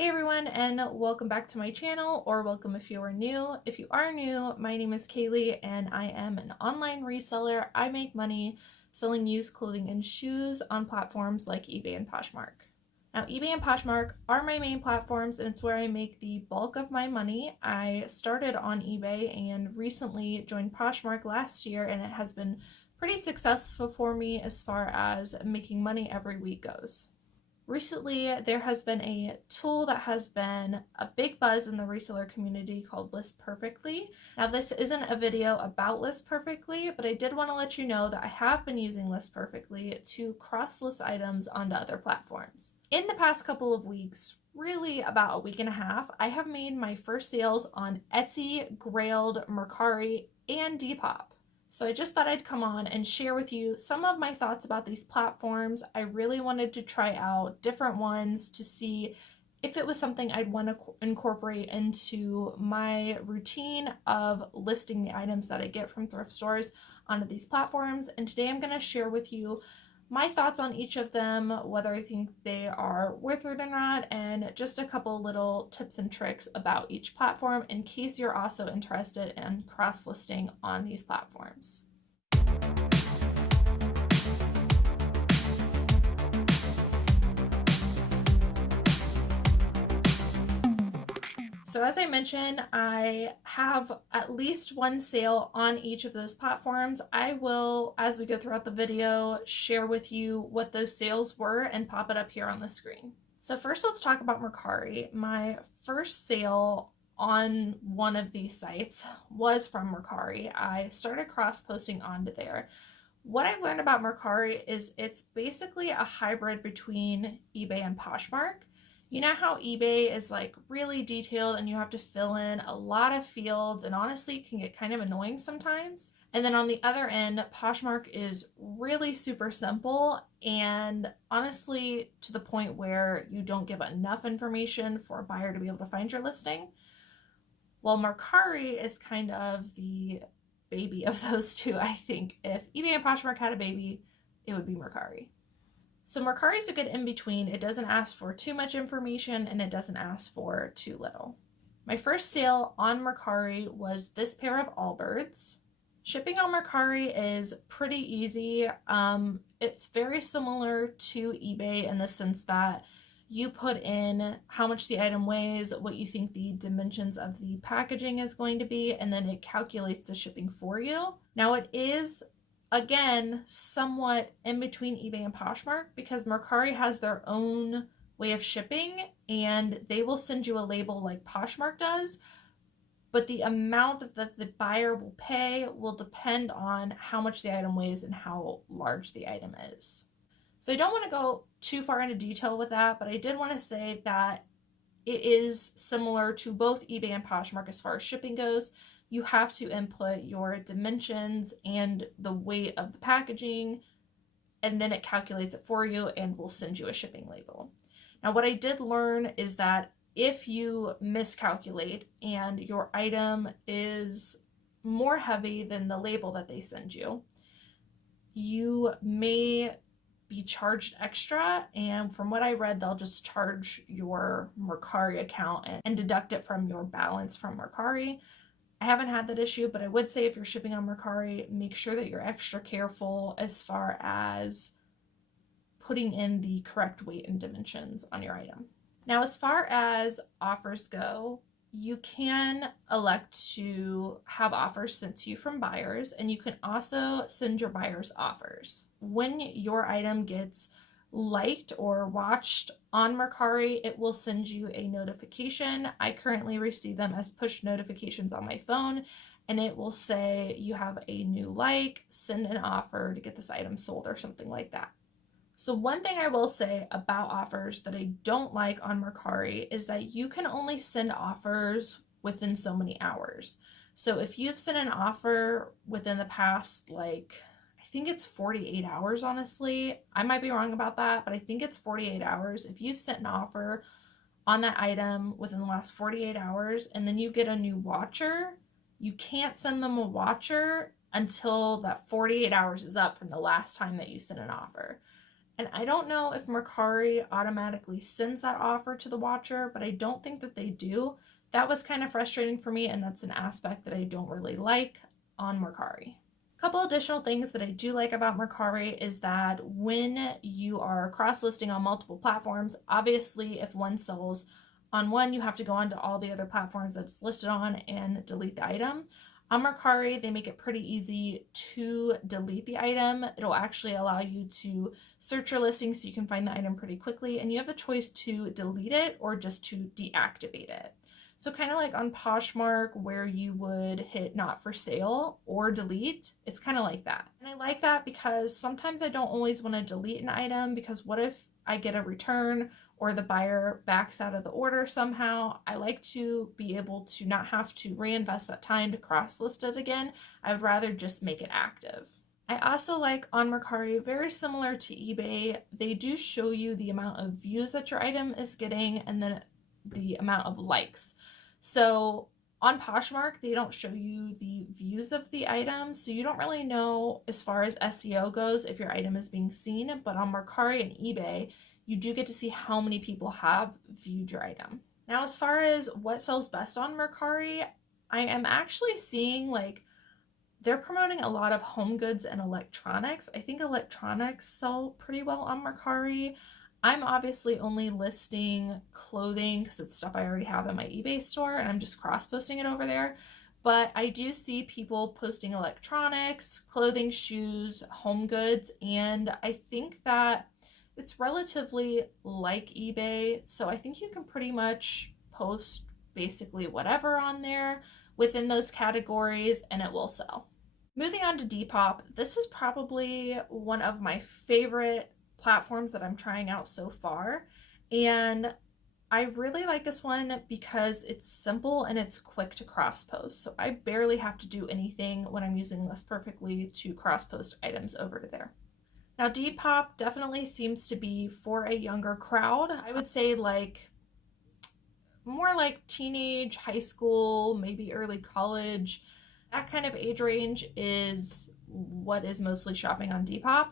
Hey everyone, and welcome back to my channel, or welcome if you are new. If you are new, my name is Kaylee and I am an online reseller. I make money selling used clothing and shoes on platforms like eBay and Poshmark. Now, eBay and Poshmark are my main platforms and it's where I make the bulk of my money. I started on eBay and recently joined Poshmark last year, and it has been pretty successful for me as far as making money every week goes. Recently, there has been a tool that has been a big buzz in the reseller community called List Perfectly. Now, this isn't a video about List Perfectly, but I did want to let you know that I have been using List Perfectly to cross-list items onto other platforms. In the past couple of weeks, really about a week and a half, I have made my first sales on Etsy, Grailed, Mercari, and Depop. So I just thought I'd come on and share with you some of my thoughts about these platforms. I really wanted to try out different ones to see if it was something I'd want to incorporate into my routine of listing the items that I get from thrift stores onto these platforms. And today I'm going to share with you my thoughts on each of them, whether I think they are worth it or not, and just a couple little tips and tricks about each platform in case you're also interested in cross-listing on these platforms. So as I mentioned, I have at least one sale on each of those platforms. I will, as we go throughout the video, share with you what those sales were and pop it up here on the screen. So first, let's talk about Mercari. My first sale on one of these sites was from Mercari. I started cross-posting onto there. What I've learned about Mercari is it's basically a hybrid between eBay and Poshmark. You know how eBay is like really detailed and you have to fill in a lot of fields and honestly it can get kind of annoying sometimes. And then on the other end, Poshmark is really super simple and honestly to the point where you don't give enough information for a buyer to be able to find your listing. While Mercari is kind of the baby of those two, I think. If eBay and Poshmark had a baby, it would be Mercari. So Mercari is a good in-between. It doesn't ask for too much information and it doesn't ask for too little. My first sale on Mercari was this pair of Allbirds. Shipping on Mercari is pretty easy. It's very similar to eBay in the sense that you put in how much the item weighs, what you think the dimensions of the packaging is going to be, and then it calculates the shipping for you. Now it is again, somewhat in between eBay and Poshmark because Mercari has their own way of shipping and they will send you a label like Poshmark does, but the amount that the buyer will pay will depend on how much the item weighs and how large the item is. So I don't want to go too far into detail with that, but I did want to say that it is similar to both eBay and Poshmark as far as shipping goes. You have to input your dimensions and the weight of the packaging, and then it calculates it for you and will send you a shipping label. Now, what I did learn is that if you miscalculate and your item is more heavy than the label that they send you, you may be charged extra, and from what I read, they'll just charge your Mercari account and deduct it from your balance from Mercari. I haven't had that issue, but I would say if you're shipping on Mercari, make sure that you're extra careful as far as putting in the correct weight and dimensions on your item. Now, as far as offers go, you can elect to have offers sent to you from buyers, and you can also send your buyers offers. When your item gets liked or watched on Mercari, it will send you a notification. I currently receive them as push notifications on my phone, and it will say you have a new like, send an offer to get this item sold or something like that. So one thing I will say about offers that I don't like on Mercari is that you can only send offers within so many hours. So if you've sent an offer within the past, I think it's 48 hours, honestly. I might be wrong about that, but I think it's 48 hours. If you've sent an offer on that item within the last 48 hours and then you get a new watcher, you can't send them a watcher until that 48 hours is up from the last time that you sent an offer. And I don't know if Mercari automatically sends that offer to the watcher, but I don't think that they do. That was kind of frustrating for me, and that's an aspect that I don't really like on Mercari. A couple additional things that I do like about Mercari is that when you are cross-listing on multiple platforms, obviously if one sells on one, you have to go onto all the other platforms that's listed on and delete the item. On Mercari, they make it pretty easy to delete the item. It'll actually allow you to search your listing so you can find the item pretty quickly, and you have the choice to delete it or just to deactivate it. So kind of like on Poshmark where you would hit not for sale or delete, it's kind of like that. And I like that because sometimes I don't always want to delete an item, because what if I get a return or the buyer backs out of the order somehow? I like to be able to not have to reinvest that time to cross-list it again. I would rather just make it active. I also like on Mercari, very similar to eBay, they do show you the amount of views that your item is getting and then the amount of likes. So on Poshmark, they don't show you the views of the item, so you don't really know as far as SEO goes if your item is being seen, but on Mercari and eBay, you do get to see how many people have viewed your item. Now, as far as what sells best on Mercari, I am actually seeing like they're promoting a lot of home goods and electronics. I think electronics sell pretty well on Mercari. I'm obviously only listing clothing because it's stuff I already have in my eBay store and I'm just cross-posting it over there. But I do see people posting electronics, clothing, shoes, home goods, and I think that it's relatively like eBay. So I think you can pretty much post basically whatever on there within those categories and it will sell. Moving on to Depop, this is probably one of my favorite platforms that I'm trying out so far, and I really like this one because it's simple and it's quick to cross post. So I barely have to do anything when I'm using List Perfectly to cross post items over to there. Now Depop definitely seems to be for a younger crowd. I would say like more like teenage, high school, maybe early college. That kind of age range is what is mostly shopping on Depop.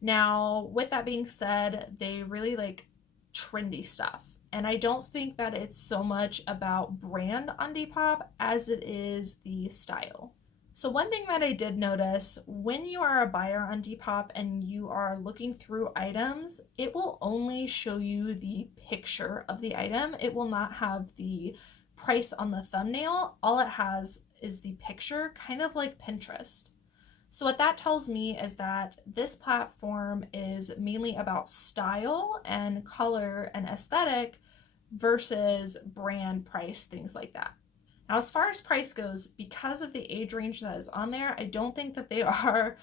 Now, with that being said, they really like trendy stuff. And I don't think that it's so much about brand on Depop as it is the style. So one thing that I did notice, when you are a buyer on Depop and you are looking through items, it will only show you the picture of the item. It will not have the price on the thumbnail. All it has is the picture, kind of like Pinterest. So what that tells me is that this platform is mainly about style and color and aesthetic versus brand, price, things like that. Now, as far as price goes, because of the age range that is on there, I don't think that they are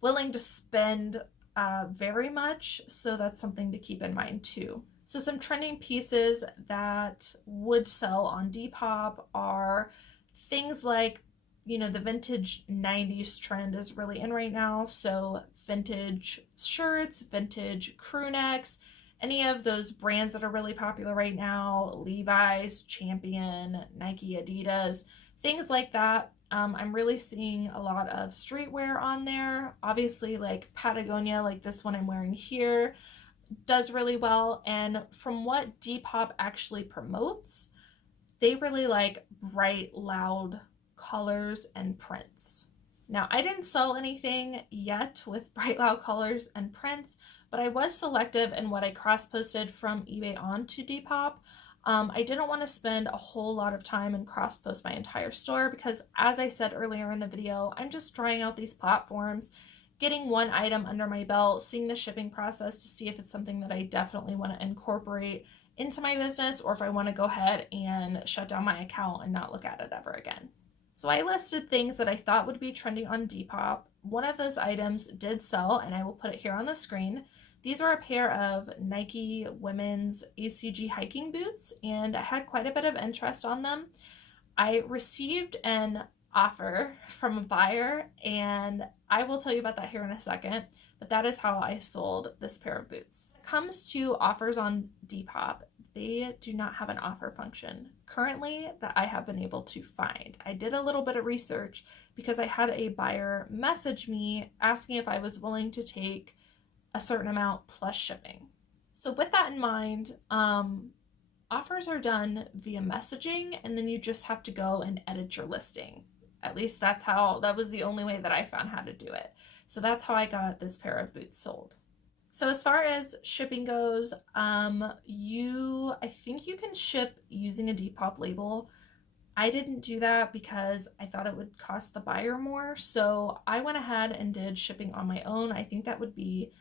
willing to spend very much. So that's something to keep in mind too. So some trending pieces that would sell on Depop are things like, you know, the vintage 90s trend is really in right now. So vintage shirts, vintage crew necks, any of those brands that are really popular right now, Levi's, Champion, Nike, Adidas, things like that. I'm really seeing a lot of streetwear on there. Obviously, like Patagonia, like this one I'm wearing here, does really well. And from what Depop actually promotes, they really like bright, loud colors and prints. Now, I didn't sell anything yet with bright, loud colors and prints, but I was selective in what I cross-posted from eBay onto Depop. I didn't want to spend a whole lot of time and cross-post my entire store because, as I said earlier in the video, I'm just trying out these platforms, getting one item under my belt, seeing the shipping process to see if it's something that I definitely want to incorporate into my business or if I want to go ahead and shut down my account and not look at it ever again. So I listed things that I thought would be trending on Depop. One of those items did sell, and I will put it here on the screen. These were a pair of Nike women's ACG hiking boots, and I had quite a bit of interest on them. I received an offer from a buyer, and I will tell you about that here in a second, but that is how I sold this pair of boots. When it comes to offers on Depop, they do not have an offer function currently that I have been able to find. I did a little bit of research because I had a buyer message me asking if I was willing to take a certain amount plus shipping. So with that in mind, offers are done via messaging, and then you just have to go and edit your listing. At least that was the only way that I found how to do it. So that's how I got this pair of boots sold. So as far as shipping goes, I think you can ship using a Depop label. I didn't do that because I thought it would cost the buyer more. So I went ahead and did shipping on my own. I think that would be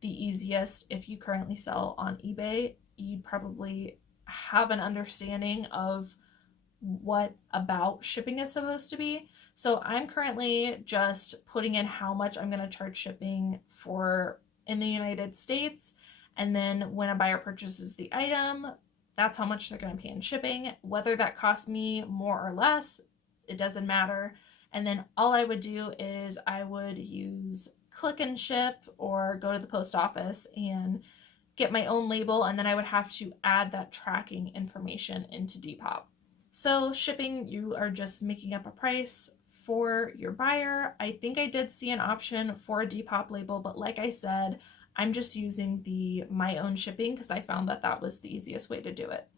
the easiest. If you currently sell on eBay, you'd probably have an understanding of what about shipping is supposed to be. So I'm currently just putting in how much I'm going to charge shipping for in the United States. And then when a buyer purchases the item, that's how much they're going to pay in shipping. Whether that costs me more or less, it doesn't matter. And then all I would do is I would use click and ship or go to the post office and get my own label. And then I would have to add that tracking information into Depop. So shipping, you are just making up a price for your buyer. I think I did see an option for a Depop label, but like I said, I'm just using my own shipping because I found that that was the easiest way to do it.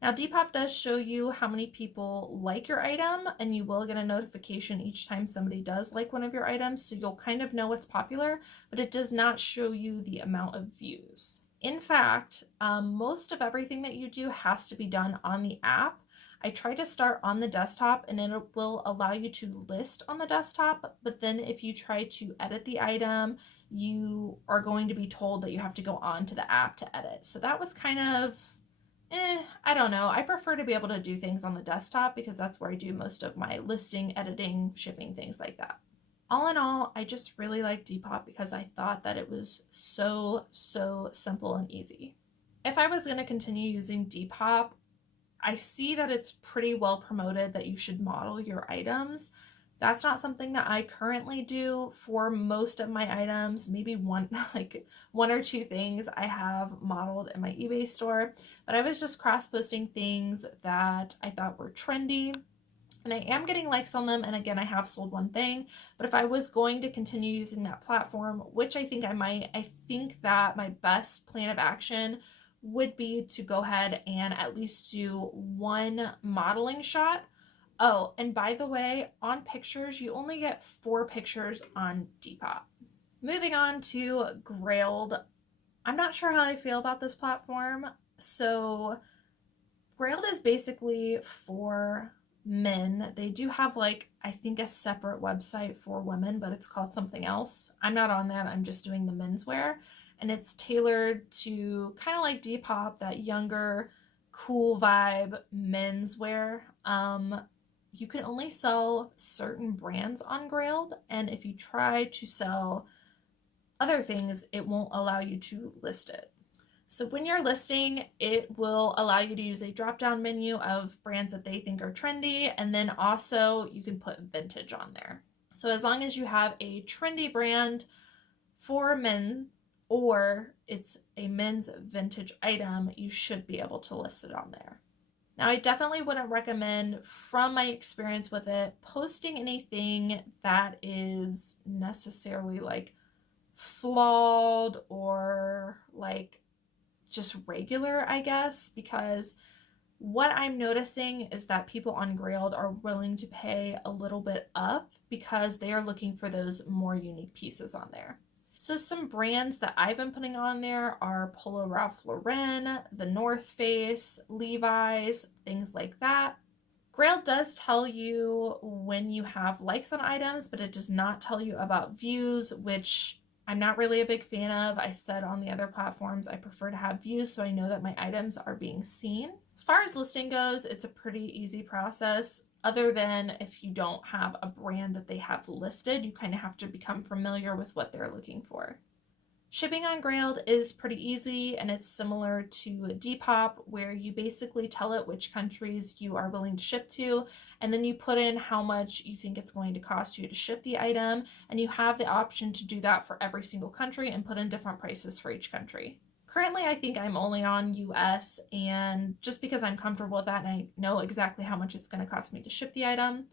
Now Depop does show you how many people like your item, and you will get a notification each time somebody does like one of your items, so you'll kind of know what's popular, but it does not show you the amount of views. In fact, most of everything that you do has to be done on the app. I try to start on the desktop and it will allow you to list on the desktop, but then if you try to edit the item, you are going to be told that you have to go on to the app to edit. So that was kind of, I don't know. I prefer to be able to do things on the desktop because that's where I do most of my listing, editing, shipping, things like that. All in all, I just really like Depop because I thought that it was so simple and easy. If I was going to continue using Depop, I see that it's pretty well promoted that you should model your items. That's not something that I currently do for most of my items. Maybe one or two things I have modeled in my eBay store, but I was just cross-posting things that I thought were trendy. And I am getting likes on them, and again, I have sold one thing, but if I was going to continue using that platform, which I think I might, I think that my best plan of action would be to go ahead and at least do one modeling shot. Oh, and by the way, on pictures, you only get 4 pictures on Depop. Moving on to Grailed. I'm not sure how I feel about this platform. So Grailed is basically for men. They do have I think a separate website for women, but it's called something else. I'm not on that. I'm just doing the menswear. And it's tailored to kind of like Depop, that younger, cool vibe menswear. You can only sell certain brands on Grailed, and if you try to sell other things, it won't allow you to list it. So when you're listing, it will allow you to use a drop-down menu of brands that they think are trendy, and then also you can put vintage on there. So as long as you have a trendy brand for men, or it's a men's vintage item, you should be able to list it on there. Now, I definitely wouldn't recommend, from my experience with it, posting anything that is necessarily flawed or just regular, I guess, because what I'm noticing is that people on Grailed are willing to pay a little bit up because they are looking for those more unique pieces on there. So some brands that I've been putting on there are Polo Ralph Lauren, The North Face, Levi's, things like that. Grailed does tell you when you have likes on items, but it does not tell you about views, which I'm not really a big fan of. I said on the other platforms I prefer to have views so I know that my items are being seen. As far as listing goes, it's a pretty easy process. Other than if you don't have a brand that they have listed, you kind of have to become familiar with what they're looking for. Shipping on Grailed is pretty easy, and it's similar to Depop, where you basically tell it which countries you are willing to ship to, and then you put in how much you think it's going to cost you to ship the item, and you have the option to do that for every single country and put in different prices for each country. Currently, I think I'm only on US, and just because I'm comfortable with that and I know exactly how much it's going to cost me to ship the item.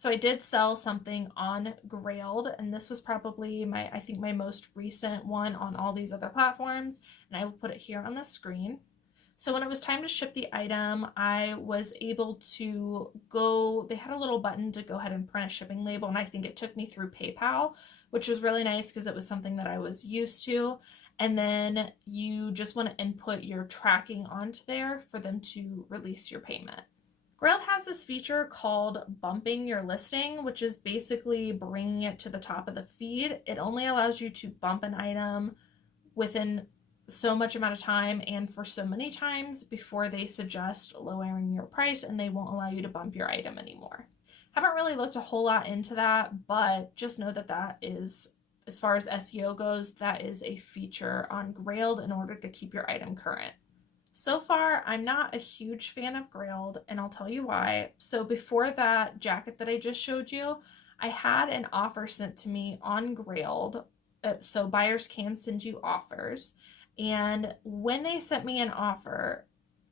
So I did sell something on Grailed, and this was probably I think my most recent one on all these other platforms, and I will put it here on the screen. So when it was time to ship the item, I was able to go, they had a little button to go ahead and print a shipping label, and I think it took me through PayPal, which was really nice because it was something that I was used to. And then you just want to input your tracking onto there for them to release your payment. Grailed has this feature called bumping your listing, which is basically bringing it to the top of the feed. It only allows you to bump an item within so much amount of time and for so many times before they suggest lowering your price, and they won't allow you to bump your item anymore. Haven't really looked a whole lot into that, but just know that that is, as far as SEO goes, that is a feature on Grailed in order to keep your item current. So far, I'm not a huge fan of Grailed, and I'll tell you why. So before that jacket that I just showed you, I had an offer sent to me on Grailed. So buyers can send you offers. And when they sent me an offer,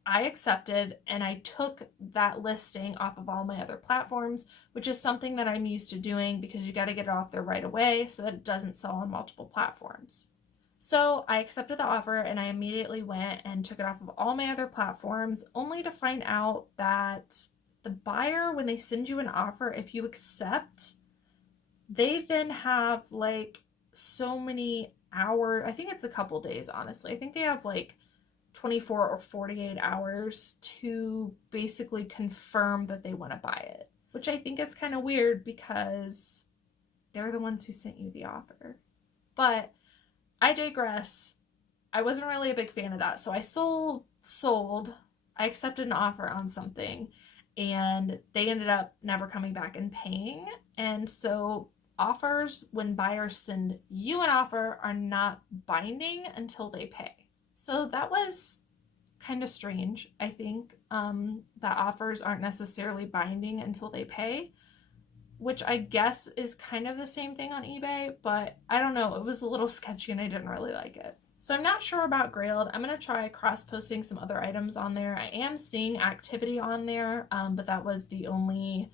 I accepted and I took that listing off of all my other platforms, which is something that I'm used to doing because you got to get it off there right away so that it doesn't sell on multiple platforms. So I accepted the offer and I immediately went and took it off of all my other platforms, only to find out that the buyer, when they send you an offer, if you accept, they then have like so many hours. I think it's a couple days, honestly. I think they have like 24 or 48 hours to basically confirm that they want to buy it, which I think is kind of weird because they're the ones who sent you the offer. But I digress. I wasn't really a big fan of that. So I sold. I accepted an offer on something and they ended up never coming back and paying. And so offers, when buyers send you an offer, are not binding until they pay. So that was kind of strange, I think, that offers aren't necessarily binding until they pay, which I guess is kind of the same thing on eBay, but I don't know. It was a little sketchy and I didn't really like it. So I'm not sure about Grailed. I'm going to try cross-posting some other items on there. I am seeing activity on there, but that was the only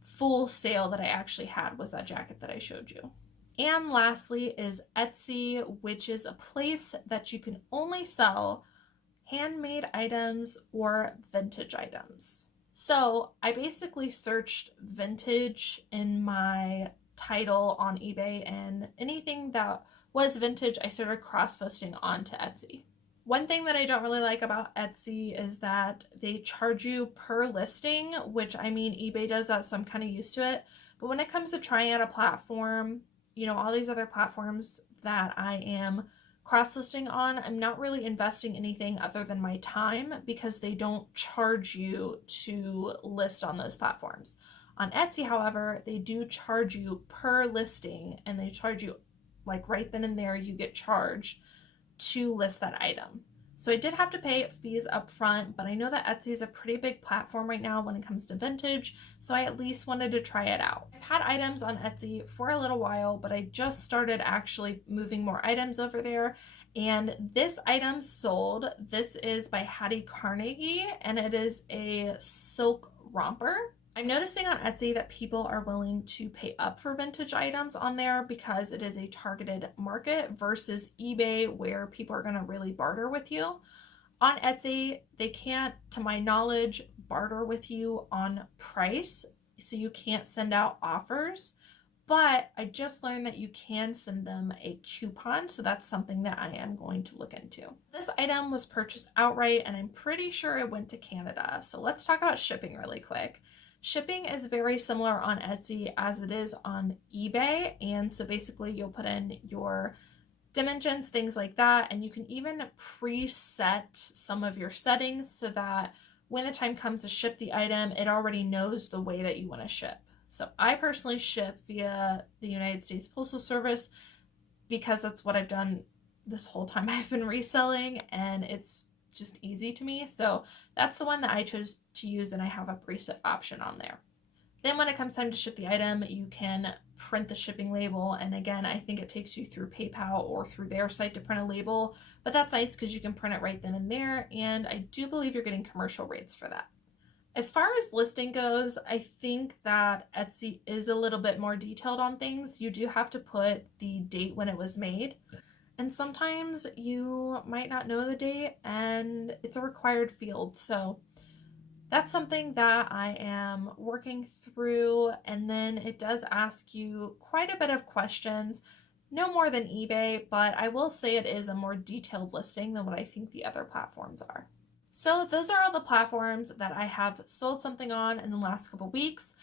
full sale that I actually had, was that jacket that I showed you. And lastly is Etsy, which is a place that you can only sell handmade items or vintage items. So I basically searched vintage in my title on eBay, and anything that was vintage, I started cross-posting onto Etsy. One thing that I don't really like about Etsy is that they charge you per listing, which, I mean, eBay does that, so I'm kind of used to it. But when it comes to trying out a platform, you know, all these other platforms that I am cross-listing on, I'm not really investing anything other than my time because they don't charge you to list on those platforms. On Etsy, however, they do charge you per listing, and they charge you like right then and there. You get charged to list that item. So I did have to pay fees up front, but I know that Etsy is a pretty big platform right now when it comes to vintage, so I at least wanted to try it out. I've had items on Etsy for a little while, but I just started actually moving more items over there, and this item sold. This is by Hattie Carnegie, and it is a silk romper. I'm noticing on Etsy that people are willing to pay up for vintage items on there because it is a targeted market versus eBay, where people are going to really barter with you. On Etsy, they can't, to my knowledge, barter with you on price, so you can't send out offers. But I just learned that you can send them a coupon, so that's something that I am going to look into. This item was purchased outright, and I'm pretty sure it went to Canada. So let's talk about shipping really quick. Shipping is very similar on Etsy as it is on eBay, and so basically you'll put in your dimensions, things like that, and you can even preset some of your settings so that when the time comes to ship the item, it already knows the way that you want to ship. So I personally ship via the United States Postal Service because that's what I've done this whole time I've been reselling, and it's just easy to me. So that's the one that I chose to use, and I have a preset option on there. Then when it comes time to ship the item, you can print the shipping label, and again, I think it takes you through PayPal or through their site to print a label, but that's nice because you can print it right then and there, and I do believe you're getting commercial rates for that. As far as listing goes, I think that Etsy is a little bit more detailed on things. You do have to put the date when it was made. And sometimes you might not know the date and it's a required field. So that's something that I am working through. And then it does ask you quite a bit of questions, no more than eBay, but I will say it is a more detailed listing than what I think the other platforms are. So those are all the platforms that I have sold something on in the last couple weeks.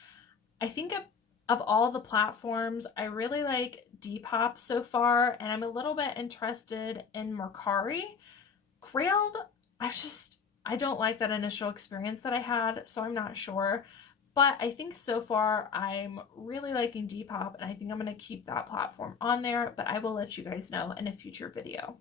I think of all the platforms, I really like Depop so far, and I'm a little bit interested in Mercari. Grailed, I don't like that initial experience that I had, so I'm not sure. But I think so far I'm really liking Depop, and I think I'm going to keep that platform on there, but I will let you guys know in a future video.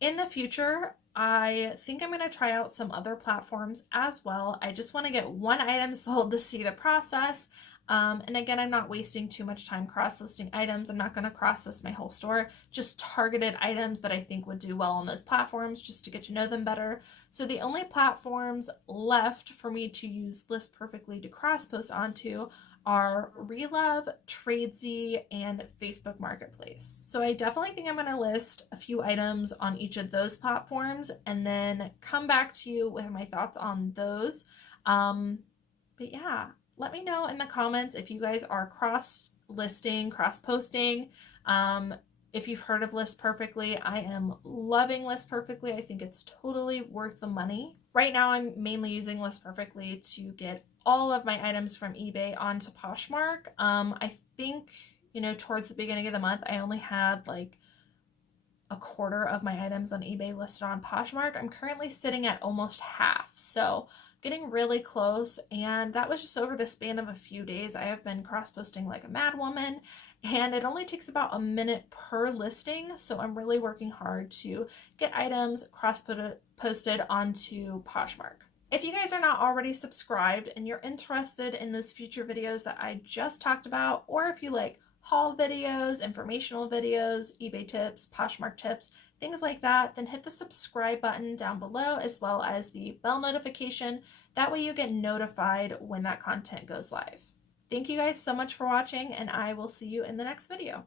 In the future, I think I'm going to try out some other platforms as well. I just want to get one item sold to see the process. And again, I'm not wasting too much time cross-listing items. I'm not going to cross-list my whole store, just targeted items that I think would do well on those platforms just to get to know them better. So the only platforms left for me to use List Perfectly to cross-post onto are Relove, Tradesy, and Facebook Marketplace. So I definitely think I'm going to list a few items on each of those platforms and then come back to you with my thoughts on those. But yeah, let me know in the comments if you guys are cross-listing, cross-posting. If you've heard of List Perfectly, I am loving List Perfectly. I think it's totally worth the money. Right now, I'm mainly using List Perfectly to get all of my items from eBay onto Poshmark. I think, towards the beginning of the month, I only had like a quarter of my items on eBay listed on Poshmark. I'm currently sitting at almost half, so getting really close, and that was just over the span of a few days. I have been cross-posting like a mad woman, and it only takes about a minute per listing, so I'm really working hard to get items cross-posted onto Poshmark. If you guys are not already subscribed and you're interested in those future videos that I just talked about, or if you like haul videos, informational videos, eBay tips, Poshmark tips, things like that, then hit the subscribe button down below as well as the bell notification. That way you get notified when that content goes live. Thank you guys so much for watching, and I will see you in the next video.